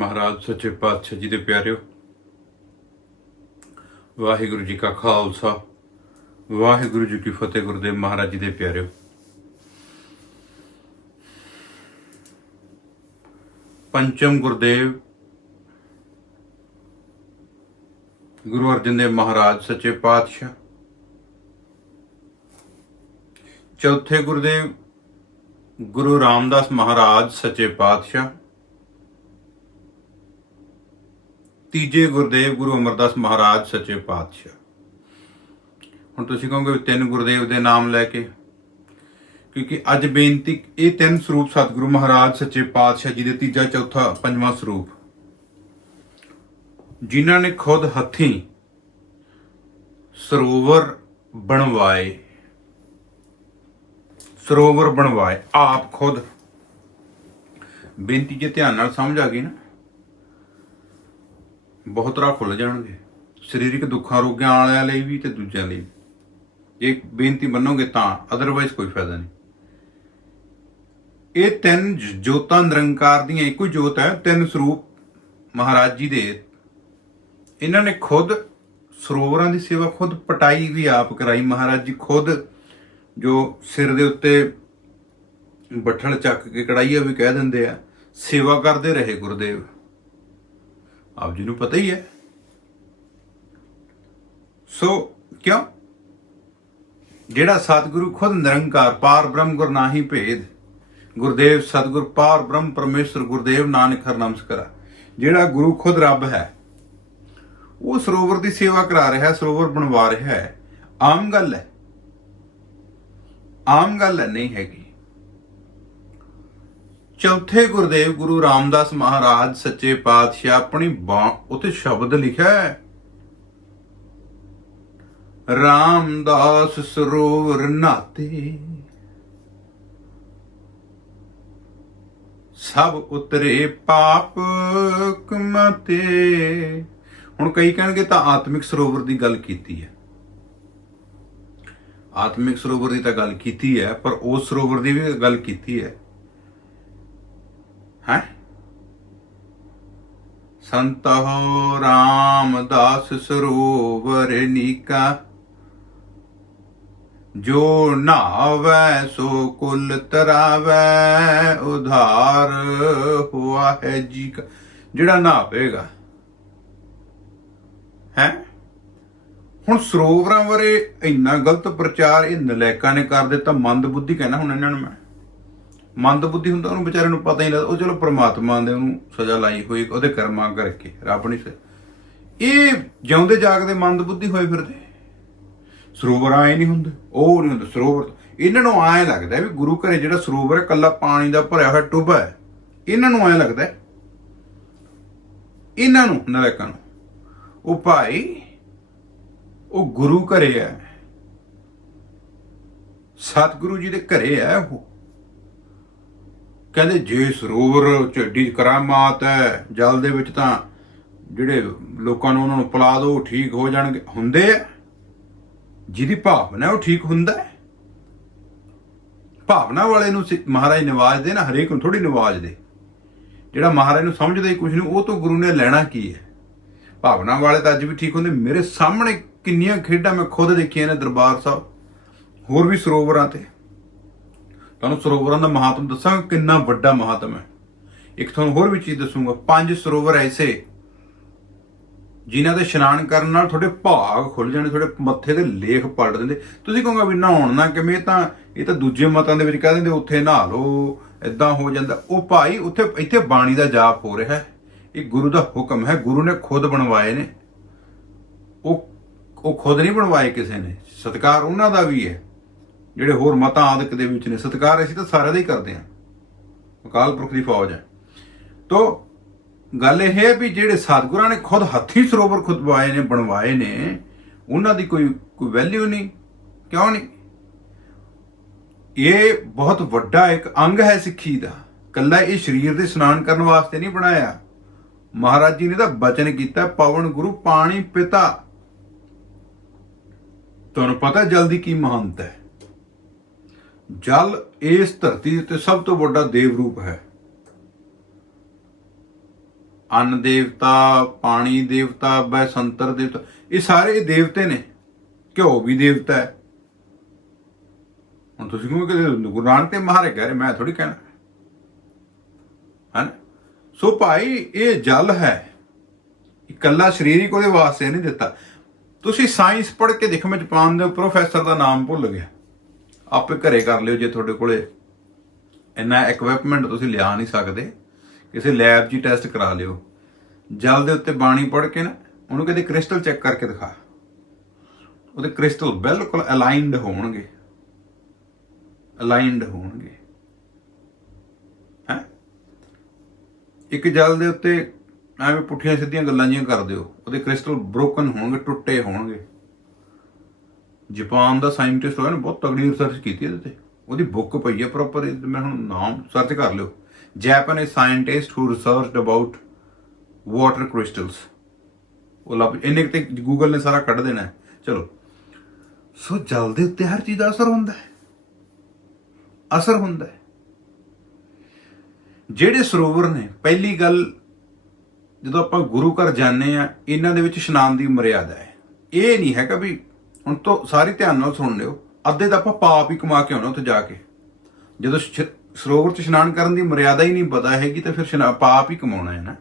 ਮਹਾਰਾਜ, ਸੱਚੇ ਪਾਤਸ਼ਾਹ ਜੀ ਦੇ ਪਿਆਰਿਓ। ਵਾਹਿਗੁਰੂ ਜੀ ਕਾ ਖਾਲਸਾ, ਵਾਹਿਗੁਰੂ ਜੀ ਕੀ ਫਤਿਹ ਗੁਰਦੇਵ ਮਹਾਰਾਜ ਜੀ ਦੇ ਪਿਆਰਿਓ। ਪੰਚਮ ਗੁਰਦੇਵ, ਗੁਰੂ ਅਰਜਨ ਦੇਵ ਮਹਾਰਾਜ, ਸੱਚੇ ਪਾਤਸ਼ਾਹ। ਚੌਥੇ ਗੁਰਦੇਵ, ਗੁਰੂ ਰਾਮਦਾਸ ਮਹਾਰਾਜ, ਸੱਚੇ ਪਾਤਸ਼ਾਹ। ਤੀਜੇ ਗੁਰਦੇਵ ਗੁਰੂ ਅਮਰਦਾਸ ਮਹਾਰਾਜ ਸੱਚੇ ਪਾਤਸ਼ਾਹ। ਹੁਣ ਤੁਸੀਂ ਕਹੋਗੇ ਤਿੰਨ ਗੁਰਦੇਵ ਦੇ ਨਾਮ ਲੈ ਕੇ? ਕਿਉਂਕਿ ਅੱਜ ਬੇਨਤੀ, ਇਹ ਤਿੰਨ ਸਰੂਪ ਸਤਿਗੁਰੂ ਮਹਾਰਾਜ ਸੱਚੇ ਪਾਤਸ਼ਾਹ ਜੀ ਦੇ ਤੀਜਾ, ਚੌਥਾ, ਪੰਜਵਾਂ ਸਰੂਪ। ਜਿਨ੍ਹਾਂ ਨੇ ਖੁਦ ਹੱਥੀਂ ਸਰੋਵਰ ਬਣਵਾਏ। ਸਰੋਵਰ ਬਣਵਾਏ, ਆਪ ਖੁਦ। ਬੇਨਤੀ ਜੇ ਧਿਆਨ ਨਾਲ ਸਮਝ ਆ ਗਈ ਨਾ ਬਹੁਤ ਰਾਹ ਖੁੱਲ ਜਾਣਗੇ। ਸਰੀਰਕ ਦੁੱਖਾਂ ਰੋਗਾਂ ਵਾਲਿਆਂ ਲਈ ਵੀ ਤੇ ਦੂਜਿਆਂ ਲਈ ਵੀ। ਇਹ ਬੇਨਤੀ ਮੰਨੋਗੇ ਤਾਂ ਅਦਰਵਾਈਜ਼ ਕੋਈ ਫਾਇਦਾ ਨਹੀਂ। ਇਹ ਤਿੰਨ ਜੋਤਾਂ ਨਿਰੰਕਾਰ ਦੀਆਂ ਇੱਕੋ ਹੀ ਜੋਤ ਹੈ, ਤਿੰਨ ਸਰੂਪ ਮਹਾਰਾਜ ਜੀ ਦੇ। ਇਹਨਾਂ ਨੇ ਖੁਦ ਸਰੋਵਰਾਂ ਦੀ ਸੇਵਾ ਖੁਦ ਪਟਾਈ ਵੀ ਆਪ ਕਰਾਈ ਮਹਾਰਾਜ ਜੀ ਖੁਦ, ਜੋ ਸਿਰ ਦੇ ਉੱਤੇ ਬੱਠਲ ਚੱਕ ਕੇ ਕੜਾਈਆ ਵੀ ਕਹਿ ਦਿੰਦੇ ਆ, ਸੇਵਾ ਕਰਦੇ ਰਹੇ ਗੁਰਦੇਵ। ਆਪ ਜੀ ਨੂੰ ਪਤਾ ਹੀ ਹੈ। ਸੋ ਕਿਉਂ? ਜਿਹੜਾ ਸਤਿਗੁਰੂ ਖੁਦ ਨਿਰੰਕਾਰ ਪਾਰ ਬ੍ਰਹਮ ਗੁਰ ਨਾਹੀ ਭੇਦ, ਗੁਰਦੇਵ ਸਤਿਗੁਰ ਪਾਰ ਬ੍ਰਹਮ ਪਰਮੇਸ਼ਰ ਗੁਰਦੇਵ ਨਾਨਕ ਹਰ ਨਮਸਕਾਰਾ, ਜਿਹੜਾ ਗੁਰੂ ਖੁਦ ਰੱਬ ਹੈ, ਉਹ ਸਰੋਵਰ ਦੀ ਸੇਵਾ ਕਰਾ ਰਿਹਾ ਹੈ, ਸਰੋਵਰ ਬਣਵਾ ਰਿਹਾ ਹੈ। ਆਮ ਗੱਲ ਹੈ। ਆਮ ਗੱਲ ਨਹੀਂ ਹੈਗੀ। ਚੌਥੇ ਗੁਰਦੇਵ ਗੁਰੂ ਰਾਮਦਾਸ ਮਹਾਰਾਜ ਸੱਚੇ ਪਾਤਸ਼ਾਹ ਆਪਣੀ ਬਾਂ ਉਤੇ ਸ਼ਬਦ ਲਿਖਿਆ ਹੈ। ਰਾਮਦਾਸ ਸਰੋਵਰ ਨਾਤੇ। ਸਭ ਉਤਰੇ ਪਾਪ ਕਮਤੇ। ਹੁਣ ਕਈ ਕਹਿਣਗੇ ਤਾਂ ਆਤਮਿਕ ਸਰੋਵਰ ਦੀ ਗੱਲ ਕੀਤੀ ਹੈ। ਆਤਮਿਕ ਸਰੋਵਰ ਦੀ ਤਾਂ ਗੱਲ ਕੀਤੀ ਹੈ, ਪਰ ਉਸ ਸਰੋਵਰ ਦੀ ਵੀ ਗੱਲ ਕੀਤੀ ਹੈ। ਹੈ ਸੰਤੋ ਰਾਮਦਾਸ ਸਰੋਵਰ ਨੀਕਾ, ਜੋ ਨਾਵੈ ਸੋ ਕੁਲ ਤਰਾਵੈ, ਉਧਾਰ ਹੁਆ ਹੈ ਜੀ ਕਾ। ਜਿਹੜਾ ਨਾਵੇਗਾ ਹੈ? ਹੁਣ ਸਰੋਵਰਾਂ ਬਾਰੇ ਇੰਨਾ ਗਲਤ ਪ੍ਰਚਾਰ ਇਹ ਨਲਾਇਕਾਂ ਨੇ ਕਰ ਦਿੱਤਾ ਮੰਦ ਬੁੱਧੀ ਕਹਿਣਾ ਹੁਣ ਇਹਨਾਂ ਨੂੰ ਮੈਂ। ਮੰਦ ਬੁੱਧੀ ਹੁੰਦਾ, ਉਹਨੂੰ ਵਿਚਾਰੇ ਨੂੰ ਪਤਾ ਹੀ ਨਹੀਂ ਲੱਗਦਾ। ਉਹ ਚਲੋ ਪ੍ਰਮਾਤਮਾ ਦੇ ਉਹਨੂੰ ਸਜ਼ਾ ਲਾਈ ਹੋਈ, ਉਹਦੇ ਕਰਮਾਂ ਕਰਕੇ, ਰੱਬ ਨਹੀਂ ਇਹ ਜਿਉਂਦੇ ਜਾਗਦੇ ਮੰਦ ਬੁੱਧੀ ਹੋਏ ਫਿਰਦੇ। ਸਰੋਵਰ ਆਏ ਨਹੀਂ ਹੁੰਦੇ, ਉਹ ਨਹੀਂ ਹੁੰਦੇ, ਸਰੋਵਰ। ਇਹਨਾਂ ਨੂੰ ਆਏ ਲੱਗਦਾ ਵੀ ਗੁਰੂ ਘਰੇ ਜਿਹੜਾ ਸਰੋਵਰ ਹੈ ਕੱਲਾ ਪਾਣੀ ਦਾ ਭਰਿਆ ਹੋਇਆ ਟੁੱਬਾ ਹੈ। ਇਹਨਾਂ ਨੂੰ ਐਂ ਲੱਗਦਾ ਇਹਨਾਂ ਨੂੰ, ਨਰਕਾਂ ਨੂੰ। ਉਹ ਭਾਈ, ਉਹ ਗੁਰੂ ਘਰੇ ਹੈ। ਸਤਿਗੁਰੂ ਜੀ ਦੇ ਘਰੇ ਹੈ ਉਹ। ਕਹਿੰਦੇ ਜੇ ਸਰੋਵਰ ਚ ਏਡੀ ਕਰਾਮਾਤ ਹੈ, ਜਲ ਦੇ ਵਿੱਚ ਤਾਂ ਜਿਹੜੇ ਲੋਕਾਂ ਨੂੰ ਉਹਨਾਂ ਨੂੰ ਪਿਲਾ ਦਿਓ ਉਹ ਠੀਕ ਹੋ ਜਾਣਗੇ। ਹੁੰਦੇ ਆ। ਜਿਹਦੀ ਭਾਵਨਾ ਉਹ ਠੀਕ ਹੁੰਦਾ ਹੈ। ਭਾਵਨਾ ਵਾਲੇ ਨੂੰ ਸਿ- ਮਹਾਰਾਜ ਨਿਵਾਜਦੇ ਨਾ, ਹਰੇਕ ਨੂੰ ਥੋੜੀ ਨਿਵਾਜਦੇ ਜਿਹੜਾ ਮਹਾਰਾਜ ਨੂੰ ਸਮਝਦਾ ਹੀ ਕੁਝ ਨਹੀਂ, ਉਹ ਤੋਂ ਗੁਰੂ ਨੇ ਲੈਣਾ ਕੀ ਹੈ? ਭਾਵਨਾ ਵਾਲੇ ਤਾਂ ਅੱਜ ਵੀ ਠੀਕ ਹੁੰਦੇ। ਮੇਰੇ ਸਾਹਮਣੇ ਕਿੰਨੀਆਂ ਖੇਡਾਂ ਮੈਂ ਖੁਦ ਦੇਖੀਆਂ ਨੇ ਦਰਬਾਰ ਸਾਹਿਬ। ਹੋਰ ਵੀ ਸਰੋਵਰਾਂ ਤੇ। ਤੁਹਾਨੂੰ ਸਰੋਵਰਾਂ ਦਾ ਮਹਾਤਮ ਦੱਸਾਂਗਾ ਕਿੰਨਾ ਵੱਡਾ ਮਹਾਤਮ ਹੈ। ਇੱਕ ਤੁਹਾਨੂੰ ਹੋਰ ਵੀ ਚੀਜ਼ ਦੱਸੂਗਾ, ਪੰਜ ਸਰੋਵਰ ਐਸੇ ਜਿਨ੍ਹਾਂ ਦੇ ਇਸ਼ਨਾਨ ਕਰਨ ਨਾਲ ਤੁਹਾਡੇ ਭਾਗ ਖੁੱਲ ਜਾਣੇ, ਤੁਹਾਡੇ ਮੱਥੇ ਦੇ ਲੇਖ ਪਲਟ ਦਿੰਦੇ। ਤੁਸੀਂ ਕਹੋਗੇ ਵੀ ਨਹਾਉਣ ਨਾ ਕਿਵੇਂ ਤਾਂ, ਇਹ ਤਾਂ ਦੂਜੇ ਮਤਾਂ ਦੇ ਵਿੱਚ ਕਹਿ ਦਿੰਦੇ, ਉੱਥੇ ਨਹਾ ਲਓ ਇਦਾਂ ਹੋ ਜਾਂਦਾ। ਉਹ ਭਾਈ ਉੱਥੇ, ਇੱਥੇ ਬਾਣੀ ਦਾ ਜਾਪ ਹੋ ਰਿਹਾ ਹੈ। ਇਹ ਗੁਰੂ ਦਾ ਹੁਕਮ ਹੈ, ਗੁਰੂ ਨੇ ਖੁਦ ਬਣਵਾਏ ਨੇ। ਉਹ ਉਹ ਖੁਦ ਨਹੀਂ ਬਣਵਾਏ ਕਿਸੇ ਨੇ। ਸਤਕਾਰ ਉਹਨਾਂ ਦਾ ਵੀ ਹੈ। ਜਿਹੜੇ ਹੋਰ ਮਤਾਂ ਆਦਿਕ ਦੇ ਵਿੱਚ ਨੇ, ਸਤਕਾਰ ਅਸੀਂ ਤਾਂ ਸਾਰਿਆਂ ਦਾ ਹੀ ਕਰਦੇ ਹਾਂ। ਅਕਾਲ ਪੁਰਖ ਦੀ ਫੌਜ ਹੈ। ਤੋ ਗੱਲ ਇਹ ਹੈ ਵੀ ਜਿਹੜੇ ਸਤਿਗੁਰਾਂ ਨੇ ਖੁਦ ਹੱਥੀ ਸਰੋਵਰ ਖੁਦਵਾਏ ਨੇ, ਬਣਵਾਏ ਨੇ, ਉਹਨਾਂ ਦੀ ਕੋਈ ਕੋਈ ਵੈਲਿਊ ਨਹੀਂ। ਕਿਉਂ ਨਹੀਂ? ਇਹ ਬਹੁਤ ਵੱਡਾ ਇੱਕ ਅੰਗ ਹੈ ਸਿੱਖੀ ਦਾ। ਕੱਲਾ ਇਹ ਸਰੀਰ ਦੇ ਇਸ਼ਨਾਨ ਕਰਨ ਵਾਸਤੇ ਨਹੀਂ ਬਣਾਇਆ। ਮਹਾਰਾਜ ਜੀ ਨੇ ਤਾਂ ਬਚਨ ਕੀਤਾ, ਪਵਨ ਗੁਰੂ ਪਾਣੀ ਪਿਤਾ। ਤੁਹਾਨੂੰ ਪਤਾ ਜਲਦੀ ਕੀ ਮਹਾਨਤਾ ਹੈ। ਜਲ ਇਸ ਧਰਤੀ ਉੱਤੇ ਸਭ ਤੋਂ ਵੱਡਾ ਦੇਵ ਰੂਪ ਹੈ। ਅੰਨ ਦੇਵਤਾ, ਪਾਣੀ ਦੇਵਤਾ, ਬੈਸੰਤਰ ਦੇਵਤਾ, ਇਹ ਸਾਰੇ ਦੇਵਤੇ ਨੇ। ਘਿਓ ਵੀ ਦੇਵਤਾ ਹੈ। ਹੁਣ ਤੁਸੀਂ ਕਹੋਗੇ ਕਿ ਗੁਰੂ ਨਾਨਕ ਤੇ ਮਹਾਰੇ ਕਹਿ ਰਹੇ, ਮੈਂ ਥੋੜੀ ਕਹਿਣਾ। ਹਨ? ਸੋ ਭਾਈ, ਇਹ ਜਲ ਹੈ। ਇਕੱਲਾ ਸਰੀਰਿਕ ਉਹਦੇ ਵਾਸਤੇ ਨਹੀਂ ਦਿੱਤਾ। ਤੁਸੀਂ ਸਾਇੰਸ ਪੜ੍ਹ ਕੇ ਦੇਖੋ, ਮੈਂ ਜਾਪਾਨ ਦੇ ਪ੍ਰੋਫੈਸਰ ਦਾ ਨਾਮ ਭੁੱਲ ਗਿਆ। ਆਪੇ ਘਰੇ ਕਰ ਲਿਓ ਜੇ ਤੁਹਾਡੇ ਕੋਲੇ ਇੰਨਾ ਇਕਵਿਪਮੈਂਟ ਤੁਸੀਂ ਲਿਆ ਨਹੀਂ ਸਕਦੇ, ਕਿਸੇ ਲੈਬ 'ਚ ਟੈਸਟ ਕਰਾ ਲਿਓ। ਜਲ ਦੇ ਉੱਤੇ ਬਾਣੀ ਪੜ੍ਹ ਕੇ ਨਾ, ਉਹਨੂੰ ਕਹਿੰਦੇ ਕ੍ਰਿਸਟਲ ਚੈੱਕ ਕਰਕੇ ਦਿਖਾ। ਉਹਦੇ ਕ੍ਰਿਸਟਲ ਬਿਲਕੁਲ ਅਲਾਈਨਡ ਹੋਣਗੇ। ਅਲਾਈਨਡ ਹੋਣਗੇ। ਹੈ? ਇੱਕ ਜਲ ਦੇ ਉੱਤੇ ਐਵੇਂ ਪੁੱਠੀਆਂ ਸਿੱਧੀਆਂ ਗੱਲਾਂ ਜੀਆਂ ਕਰ ਦਿਓ, ਉਹਦੇ ਕ੍ਰਿਸਟਲ ਬ੍ਰੋਕਨ ਹੋਣਗੇ, ਟੁੱਟੇ ਹੋਣਗੇ। ਜਾਪਾਨ ਦਾ ਸਾਇੰਟਿਸਟ ਹੋਇਆ ਨੇ, ਬਹੁਤ ਤਗੜੀ ਰਿਸਰਚ ਕੀਤੀ ਇਹਦੇ ਤੇ। ਉਹਦੀ ਬੁੱਕ ਪਈ ਹੈ ਪ੍ਰੋਪਰ ਮੈਂ ਹੁਣ ਨਾਮ ਸਰਚ ਕਰ ਲਿਓ। Japanese scientist who researched about water crystals ਉਹ ਲੱਭ, ਇਹਨੇ ਤੇ ਗੂਗਲ ਨੇ ਸਾਰਾ ਕੱਢ ਦੇਣਾ ਚਲੋ। ਸੋ ਜਲ ਦੇ ਉੱਤੇ ਹਰ ਚੀਜ਼ ਦਾ ਅਸਰ ਹੁੰਦਾ ਹੈ। ਅਸਰ ਹੁੰਦਾ ਹੈ। ਜਿਹੜੇ ਸਰੋਵਰ ਨੇ, ਪਹਿਲੀ ਗੱਲ ਜਦੋਂ ਆਪਾਂ ਗੁਰੂ ਘਰ ਜਾਂਦੇ ਆ ਇਹਨਾਂ ਦੇ ਵਿੱਚ ਇਸ਼ਨਾਨ ਦੀ ਮਰਿਆਦਾ ਹੈ। ਇਹ ਨਹੀਂ ਹੈਗਾ ਵੀ ਹੁਣ ਤੋਂ ਸਾਰੀ ਧਿਆਨ ਨਾਲ ਸੁਣ ਲਿਓ। ਅੱਧੇ ਤਾਂ ਆਪਾਂ ਪਾਪ ਹੀ ਕਮਾ ਕੇ ਆਉਣਾ ਉੱਥੇ ਜਾ ਕੇ। ਜਦੋਂ ਸਰੋਵਰ 'ਚ ਇਸ਼ਨਾਨ ਕਰਨ ਦੀ ਮਰਿਆਦਾ ਹੀ ਨਹੀਂ ਪਤਾ ਹੈਗੀ ਤਾਂ ਫਿਰ ਪਾਪ ਹੀ ਕਮਾਉਣਾ ਹੈ ਨਾ।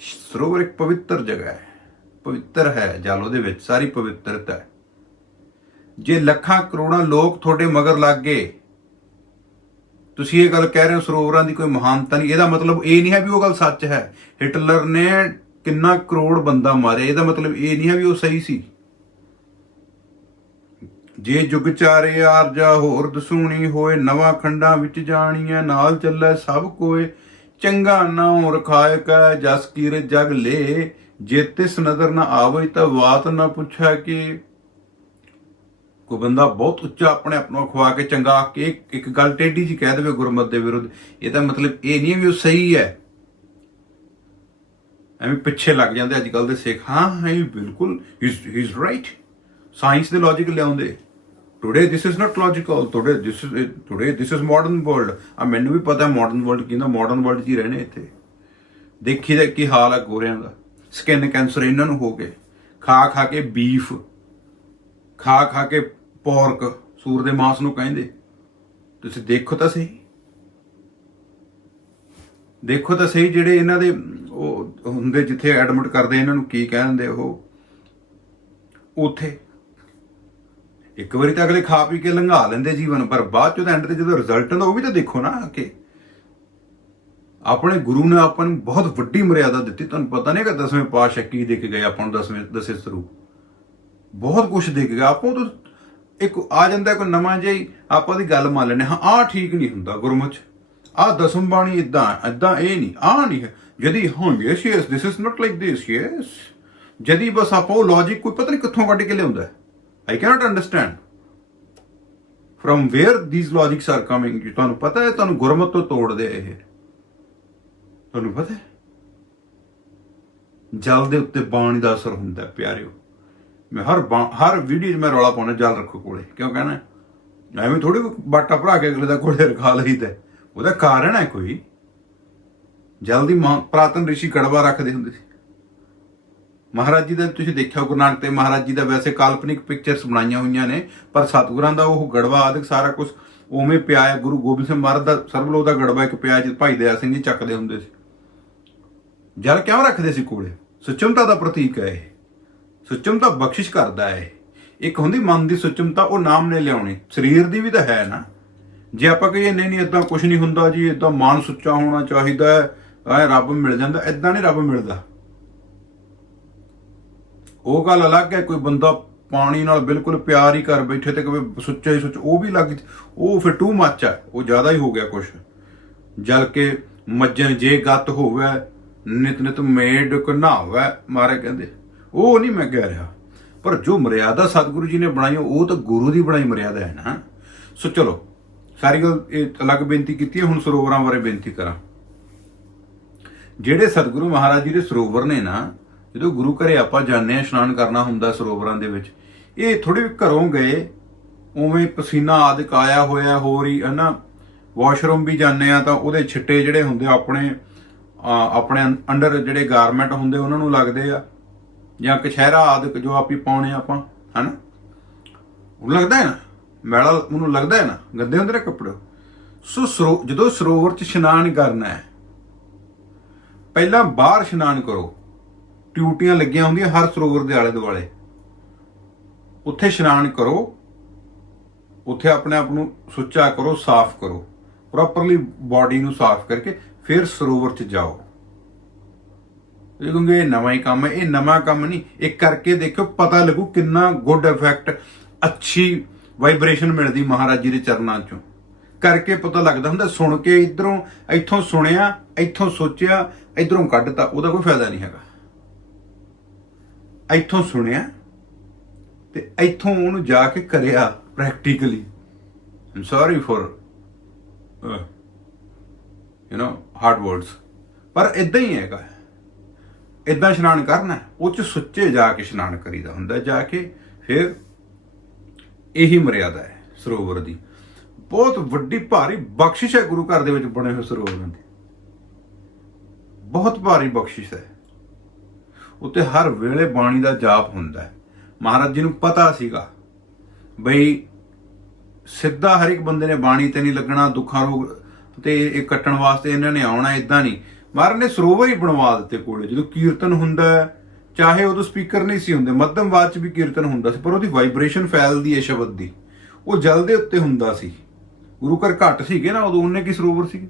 ਸਰੋਵਰ ਇੱਕ ਪਵਿੱਤਰ ਜਗ੍ਹਾ ਹੈ। ਪਵਿੱਤਰ ਹੈ, ਜਲ ਉਹਦੇ ਵਿੱਚ, ਸਾਰੀ ਪਵਿੱਤਰਤਾ ਹੈ। ਜੇ ਲੱਖਾਂ ਕਰੋੜਾਂ ਲੋਕ ਤੁਹਾਡੇ ਮਗਰ ਲੱਗ ਗਏ, ਤੁਸੀਂ ਇਹ ਗੱਲ ਕਹਿ ਰਹੇ ਹੋ ਸਰੋਵਰਾਂ ਦੀ ਕੋਈ ਮਹਾਨਤਾ ਨਹੀਂ, ਇਹਦਾ ਮਤਲਬ ਇਹ ਨਹੀਂ ਹੈ ਵੀ ਉਹ ਗੱਲ ਸੱਚ ਹੈ। ਹਿਟਲਰ ਨੇ ਕਿੰਨਾ ਕਰੋੜ ਬੰਦਾ ਮਾਰਿਆ, ਇਹਦਾ ਮਤਲਬ ਇਹ ਨਹੀਂ ਹੈ ਵੀ ਉਹ ਸਹੀ ਸੀ। ਜੇ ਜੁਗ ਚਾਰੇ ਆਰਜਾ ਹੋਰ ਦਸੂਣੀ ਹੋਏ, ਨਵਾਂ ਖੰਡਾਂ ਵਿੱਚ ਜਾਣੀਐ, ਨਾਲ ਚੱਲੈ ਸਭ ਕੋਏ। ਚੰਗਾ ਨਾਉ ਰਖਾਇ ਕੈ ਜਸ ਕੀਰ ਜਗ ਲੇ। ਜੇ ਤਿਸ ਨਦਰ ਨਾ ਆਵੇ ਤਾਂ ਬਾਤ ਨਾ ਪੁੱਛੈ ਕਿ। ਕੋਈ ਬੰਦਾ ਬਹੁਤ ਉੱਚਾ ਆਪਣੇ ਆਪ ਨੂੰ ਖਵਾ ਕੇ ਚੰਗਾ ਕੇ ਇੱਕ- ਗੱਲ ਟੇਢੀ ਜੀ ਕਹਿ ਦੇਵੇ ਗੁਰਮਤ ਦੇ ਵਿਰੁੱਧ ਇਹਦਾ ਮਤਲਬ ਇਹ ਨਹੀਂ ਹੈ ਵੀ ਉਹ ਸਹੀ ਹੈ। ਐਵੇਂ ਪਿੱਛੇ ਲੱਗ ਜਾਂਦੇ ਅੱਜ ਕੱਲ ਦੇ ਸਿੱਖ, ਹਾਂ ਹਾਂ ਬਿਲਕੁਲ ਹੀ ਇਜ਼ ਰਾਈਟ ਸਾਇੰਸ ਦੇ ਲੌਜੀਕ ਲਿਆਉਂਦੇ। Today this is not logical today this is today this is modern world ਆ ਮੈਨੂੰ ਵੀ ਪਤਾ ਮਾਡਰਨ ਵਰਲਡ ਕਿੰਦਾ ਮਾਡਰਨ ਵਰਲਡ 'ਚ ਹੀ ਰਹਿਣੇ ਇੱਥੇ। ਦੇਖੀ ਦਾ ਕੀ ਹਾਲ ਆ ਗੋਰਿਆਂ ਦਾ। ਸਕਿਨ ਕੈਂਸਰ ਇਹਨਾਂ ਨੂੰ ਹੋ ਗਏ। ਖਾ ਖਾ ਕੇ ਬੀਫ ਖਾ ਖਾ ਕੇ ਪੋਰਕ ਸੂਰ ਦੇ ਮਾਸ ਨੂੰ ਕਹਿੰਦੇ। ਤੁਸੀਂ ਦੇਖੋ ਤਾਂ ਸਹੀ। ਦੇਖੋ ਤਾਂ ਸਹੀ ਜਿਹੜੇ ਇਹਨਾਂ ਦੇ, ਉਹ ਹੁੰਦੇ ਜਿੱਥੇ ਐਡਮਿਟ ਕਰਦੇ ਇਹਨਾਂ ਨੂੰ ਕੀ ਕਹਿੰਦੇ ਉਹ। ਉਥੇ। ਇੱਕ ਵਾਰੀ ਤਾਂ ਅਗਲੇ ਖਾ ਪੀ ਕੇ ਲੰਘਾ ਲੈਂਦੇ ਜੀਵਨ, ਪਰ ਬਾਅਦ ਚੋਂ ਤਾਂ ਐਂਡ ਤੇ ਜਦੋਂ ਰਿਜ਼ਲਟ ਆਉਂਦਾ ਉਹ ਵੀ ਤਾਂ ਦੇਖੋ ਨਾ ਕਿ। ਆਪਣੇ ਗੁਰੂ ਨੇ ਆਪਾਂ ਨੂੰ ਬਹੁਤ ਵੱਡੀ ਮਰਿਆਦਾ ਦਿੱਤੀ, ਤੁਹਾਨੂੰ ਪਤਾ ਨਹੀਂ ਕਿ ਦਸਵੇਂ ਪਾਤਸ਼ਾਹ ਕੀ ਦੇ ਕੇ ਗਏ, ਆਪਾਂ ਨੂੰ ਦਸਵੇਂ ਦਸੇ ਸਰੂਪ ਬਹੁਤ ਕੁਝ ਦੇ ਕੇ ਗਿਆ ਆਪਾਂ ਤੋਂ ਇੱਕ ਆ ਜਾਂਦਾ ਕੋਈ ਨਵਾਂ ਜਿਹਾ ਆਪਾਂ ਦੀ ਗੱਲ ਮੰਨ ਲੈਨੇ ਹਾਂ ਆਹ ਠੀਕ ਨਹੀਂ ਹੁੰਦਾ ਗੁਰਮੁਖ ਆਹ ਦਸਮ ਬਾਣੀ ਇਦਾਂ ਇਦਾਂ ਇਹ ਨਹੀਂ, ਆਹ ਨਹੀਂ ਹੈ। ਜਦੀ ਹਾਂ yes yes this is not like this yes ਜਦੀ ਬਸ ਆਪਾਂ ਉਹ ਲੌਜੀਕ ਕੋਈ ਪਤਾ ਨਹੀਂ ਕਿੱਥੋਂ ਕੱਢ ਕੇ ਲਿਆਉਂਦਾ I cannot understand from where these logics are coming ਤੁਹਾਨੂੰ ਪਤਾ ਹੈ ਤੁਹਾਨੂੰ ਗੁਰਮਤ ਤੋਂ ਤੋੜਦੇ ਆ ਇਹ। ਤੁਹਾਨੂੰ ਪਤਾ ਹੈ? ਜਲ ਦੇ ਉੱਤੇ ਬਾਣੀ ਦਾ ਅਸਰ ਹੁੰਦਾ ਹੈ, ਪਿਆਰਿਓ। ਮੈਂ ਹਰ ਬਾ- ਹਰ ਵੀਡੀਓ 'ਚ ਮੈਂ ਰੌਲਾ ਪਾਉਣਾ ਜਲ ਰੱਖੋ ਕੋਲੇ। ਕਿਉਂ ਕਹਿਣਾ ਐਵੇਂ ਥੋੜੀ ਬਾਟਾ ਭਰਾ ਕੇ ਅਗਲੇ ਦਾ ਕੋਲੇ ਰਖਾ ਲਈਦਾ ਉਹਦਾ ਕਾਰਨ ਹੈ ਕੋਈ। ਜਲ ਦੀ ਮਾਂ ਪ੍ਰਾਤਨ ਰਿਸ਼ੀ ਕੜਵਾ ਰੱਖਦੇ ਹੁੰਦੇ ਸੀ। ਮਹਾਰਾਜ ਜੀ ਦਾ ਤੁਸੀਂ ਦੇਖਿਆ ਗੁਰੂ ਨਾਨਕ ਦੇਵ ਮਹਾਰਾਜ ਜੀ ਦਾ ਵੈਸੇ ਕਾਲਪਨਿਕ ਪਿਕਚਰਸ ਬਣਾਈਆਂ ਹੋਈਆਂ ਨੇ, ਪਰ ਸਤਿਗੁਰਾਂ ਦਾ ਉਹ ਗੜਵਾ ਆਦਿਕ ਸਾਰਾ ਕੁਝ ਉਵੇਂ ਪਿਆ ਹੈ। ਗੁਰੂ ਗੋਬਿੰਦ ਸਿੰਘ ਮਹਾਰਾਜ ਦਾ ਸਰਬਲੋ ਦਾ ਗੜਵਾ ਇੱਕ ਪਿਆ ਜਿ ਭਾਈ ਦਇਆ ਸਿੰਘ ਜੀ ਚੱਕਦੇ ਹੁੰਦੇ ਸੀ। ਜਲ ਕਿਉਂ ਰੱਖਦੇ ਸੀ ਕੋਲੇ ਸੁਚਮਤਾ ਦਾ ਪ੍ਰਤੀਕ ਹੈ ਇਹ। ਸੁਚਮਤਾ ਬਖਸ਼ਿਸ਼ ਕਰਦਾ ਹੈ। ਇੱਕ ਹੁੰਦੀ ਮਨ ਦੀ ਸੁਚਮਤਾ, ਉਹ ਨਾਮ ਨੇ ਲਿਆਉਣੀ। ਸਰੀਰ ਦੀ ਵੀ ਤਾਂ ਹੈ ਨਾ। ਜੇ ਆਪਾਂ ਕਹੀਏ, ਨਹੀਂ ਨਹੀਂ ਇਦਾਂ ਕੁਝ ਨਹੀਂ ਹੁੰਦਾ ਜੀ ਇਦਾਂ ਮਨ ਸੁੱਚਾ ਹੋਣਾ ਚਾਹੀਦਾ ਹੈ, ਐ ਰੱਬ ਮਿਲ ਜਾਂਦਾ ਇਦਾਂ ਨਹੀਂ ਰੱਬ ਮਿਲਦਾ। ਉਹ ਗੱਲ ਅਲੱਗ ਹੈ, ਕੋਈ ਬੰਦਾ ਪਾਣੀ ਨਾਲ ਬਿਲਕੁਲ ਪਿਆਰ ਹੀ ਕਰ ਬੈਠੇ ਤੇ ਕਵੇ ਸੁੱਚਾ ਹੀ ਸੁੱਚ, ਉਹ ਵੀ ਲੱਗ ਉਹ ਫਿਰ ਟੂ ਮੱਚ ਹੈ, ਉਹ ਜ਼ਿਆਦਾ ਹੀ ਹੋ ਗਿਆ ਕੁਛ। ਜਲ ਕੇ ਮੱਜਨ ਜੇ ਗੱਤ ਹੋਵੇ, ਨਿਤ ਨਿਤ ਮੇਡ ਕੋ ਨਹਾਵੇ ਮਾਰੇ ਕਹਿੰਦੇ। ਉਹ ਨਹੀਂ ਮੈਂ ਕਹਿ ਰਿਹਾ। ਪਰ ਜੋ ਮਰਿਆਦਾ ਸਤਿਗੁਰੂ ਜੀ ਨੇ ਬਣਾਈ, ਉਹ ਤਾਂ ਗੁਰੂ ਦੀ ਬਣਾਈ ਮਰਿਆਦਾ ਹੈ ਨਾ। ਸੋ ਚਲੋ, ਸਾਰੀ ਗੱਲ ਇਹ ਅਲੱਗ ਬੇਨਤੀ ਕੀਤੀ ਹੈ, ਹੁਣ ਸਰੋਵਰਾਂ ਬਾਰੇ ਬੇਨਤੀ ਕਰਾਂ। ਜਿਹੜੇ ਸਤਿਗੁਰੂ ਮਹਾਰਾਜ ਜੀ ਦੇ ਸਰੋਵਰ ਨੇ ਨਾ ਜਦੋਂ ਗੁਰੂ ਘਰੇ ਆਪਾਂ ਜਾਂਦੇ ਆ ਇਸ਼ਨਾਨ ਕਰਨਾ ਹੁੰਦਾ ਸਰੋਵਰਾਂ ਦੇ ਵਿੱਚ, ਇਹ ਥੋੜੀ ਘਰੋਂ ਗਏ, ਉਵੇਂ ਪਸੀਨਾ ਆਦਿਕ ਆਇਆ ਹੋਇਆ, ਹੋਰ ਹੀ, ਹਨਾ? ਵਾਸ਼ਰੂਮ ਵੀ ਜਾਂਦੇ ਆ ਤਾਂ ਉਹਦੇ ਛਿੱਟੇ ਜਿਹੜੇ ਹੁੰਦੇ ਆ, ਆਪਣੇ ਆਪਣੇ ਅੰਡਰ ਜਿਹੜੇ ਗਾਰਮੈਂਟ ਹੁੰਦੇ, ਉਹਨਾਂ ਨੂੰ ਲੱਗਦੇ ਆ। ਜਾਂ ਕਛਹਿਰਾ ਆਦਿਕ ਜੋ ਆਪੀ ਪਾਉਣੇ ਆਪਾਂ, ਹਨਾ? ਉਹ ਲੱਗਦਾ ਹੈ ਨਾ? ਮੈਲਾ ਉਹਨੂੰ ਲੱਗਦਾ ਹੈ ਨਾ? ਗੰਦੇ ਹੁੰਦੇ ਨੇ ਕੱਪੜੇ? ਸੋ ਸਰੋ- ਜਦੋਂ ਸਰੋਵਰ 'ਚ ਇਸ਼ਨਾਨ ਕਰਨਾ ਹੈ, ਪਹਿਲਾਂ ਬਾਹਰ ਇਸ਼ਨਾਨ ਕਰੋ। ਟਿਊਟੀਆਂ ਲੱਗੀਆਂ ਹੁੰਦੀਆਂ ਹਰ ਸਰੋਵਰ ਦੇ ਆਲੇ ਦੁਆਲੇ। ਉੱਥੇ ਇਸ਼ਨਾਨ ਕਰੋ, ਉੱਥੇ ਆਪਣੇ ਆਪ ਨੂੰ ਸੁੱਚਾ ਕਰੋ, ਸਾਫ਼ ਕਰੋ। ਪ੍ਰੋਪਰਲੀ ਬਾਡੀ ਨੂੰ ਸਾਫ਼ ਕਰਕੇ ਫਿਰ ਸਰੋਵਰ 'ਚ ਜਾਓ। ਇਹ ਕਿਉਂਕਿ ਇਹ ਨਵਾਂ ਹੀ ਕੰਮ ਹੈ, ਇਹ ਨਵਾਂ ਕੰਮ ਨਹੀਂ, ਇਹ ਕਰਕੇ ਦੇਖੋ ਪਤਾ ਲੱਗੂ ਕਿੰਨਾ ਗੁੱਡ ਇਫੈਕਟ ਅੱਛੀ ਵਾਈਬ੍ਰੇਸ਼ਨ ਮਿਲਦੀ ਮਹਾਰਾਜ ਜੀ ਦੇ ਚਰਨਾਂ 'ਚੋਂ। ਕਰਕੇ ਪਤਾ ਲੱਗਦਾ ਹੁੰਦਾ, ਸੁਣ ਕੇ ਇਧਰੋਂ, ਇੱਥੋਂ ਸੁਣਿਆ, ਇੱਥੋਂ ਸੋਚਿਆ, ਇਧਰੋਂ ਕੱਢਤਾ, ਉਹਦਾ ਕੋਈ ਫਾਇਦਾ ਨਹੀਂ ਹੈਗਾ। ਇੱਥੋਂ ਸੁਣਿਆ ਤੇ ਇੱਥੋਂ ਉਹਨੂੰ ਜਾ ਕੇ ਕਰਿਆ practically I'm sorry for you know hard words ਪਰ ਇਦਾਂ ਹੀ ਹੈਗਾ। ਇਦਾਂ ਇਸ਼ਨਾਨ ਕਰਨਾ, ਉਹ ਚ ਸੁੱਚੇ ਜਾ ਕੇ ਇਸ਼ਨਾਨ ਕਰੀਦਾ ਹੁੰਦਾ, ਜਾ ਕੇ ਫਿਰ ਇਹੀ ਮਰਿਆਦਾ ਹੈ ਸਰੋਵਰ ਦੀ। ਬਹੁਤ ਵੱਡੀ, ਭਾਰੀ ਬਖਸ਼ਿਸ਼ ਹੈ ਗੁਰੂ ਘਰ ਦੇ ਵਿੱਚ ਬਣੇ ਹੋਏ ਸਰੋਵਰਾਂ ਦੀ। ਬਹੁਤ ਭਾਰੀ ਬਖਸ਼ਿਸ਼ ਹੈ। ਉੱਤੇ ਹਰ ਵੇਲੇ ਬਾਣੀ ਦਾ ਜਾਪ ਹੁੰਦਾ ਹੈ। ਮਹਾਰਾਜ ਜੀ ਨੂੰ ਪਤਾ ਸੀਗਾ ਬਈ ਸਿੱਧਾ ਹਰ ਇੱਕ ਬੰਦੇ ਨੇ ਬਾਣੀ ਤੇ ਨਹੀਂ ਲੱਗਣਾ, ਦੁੱਖਾਂ ਰੋਗ ਤੇ ਇਹ ਕੱਟਣ ਵਾਸਤੇ ਇਹਨਾਂ ਨੇ ਆਉਣਾ ਇਦਾਂ ਨਹੀਂ। ਮਹਾਰਾਜ ਨੇ ਸਰੋਵਰ ਹੀ ਬਣਵਾ ਦਿੱਤੇ ਕੋਲੇ, ਜਦੋਂ ਕੀਰਤਨ ਹੁੰਦਾ ਚਾਹੇ ਉਦੋਂ ਸਪੀਕਰ ਨਹੀਂ ਸੀ ਹੁੰਦੇ, ਮੱਧਮ ਆਵਾਜ਼ 'ਚ ਵੀ ਕੀਰਤਨ ਹੁੰਦਾ ਸੀ, ਪਰ ਉਹਦੀ ਵਾਈਬ੍ਰੇਸ਼ਨ ਫੈਲਦੀ ਹੈ ਸ਼ਬਦ ਦੀ। ਉਹ ਜਲ ਦੇ ਉੱਤੇ ਹੁੰਦਾ ਸੀ। ਗੁਰੂ ਘਰ ਘੱਟ ਸੀਗੇ ਨਾ ਉਦੋਂ, ਉਹਨੇ ਕੀ ਸਰੋਵਰ ਸੀ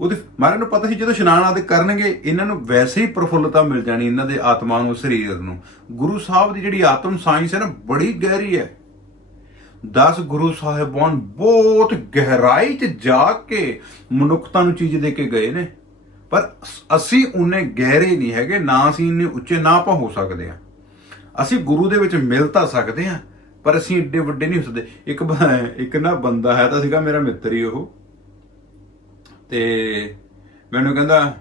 ਉਹਦੇ ਮਹਾਰਾਜ ਨੂੰ ਪਤਾ ਸੀ ਜਦੋਂ ਇਸ਼ਨਾਨ ਆਦਿ ਕਰਨਗੇ, ਇਹਨਾਂ ਨੂੰ ਵੈਸੇ ਹੀ ਪ੍ਰਫੁੱਲਤਾ ਮਿਲ ਜਾਣੀ ਇਹਨਾਂ ਦੇ ਆਤਮਾ ਨੂੰ, ਸਰੀਰ ਨੂੰ। ਗੁਰੂ ਸਾਹਿਬ ਦੀ ਜਿਹੜੀ ਆਤਮ ਸਾਇੰਸ ਹੈ ਨਾ, ਬੜੀ ਗਹਿਰੀ ਹੈ। 10 ਗੁਰੂ ਸਾਹਿਬਾਨ ਬਹੁਤ ਗਹਿਰਾਈ 'ਚ ਜਾ ਕੇ ਮਨੁੱਖਤਾ ਨੂੰ ਚੀਜ਼ ਦੇ ਕੇ ਗਏ ਨੇ। ਪਰ ਅਸੀਂ ਉਹਨੇ ਗਹਿਰੇ ਨਹੀਂ ਹੈਗੇ, ਨਾ ਅਸੀਂ ਇੰਨੇ ਉੱਚੇ, ਨਾ ਆਪਾਂ ਹੋ ਸਕਦੇ ਆ ਅਸੀਂ ਗੁਰੂ ਦੇ ਵਿੱਚ ਮਿਲ ਤਾਂ ਸਕਦੇ ਆ ਪਰ ਅਸੀਂ ਏਡੇ ਵੱਡੇ ਨਹੀਂ ਹੋ ਸਕਦੇ। ਇੱਕ ਇੱਕ ਨਾ ਬੰਦਾ ਹੈ ਤਾਂ ਸੀਗਾ ਮੇਰਾ ਮਿੱਤਰ ਹੀ ਉਹ। ਤੇ ਮੈਨੂੰ ਕਹਿੰਦਾ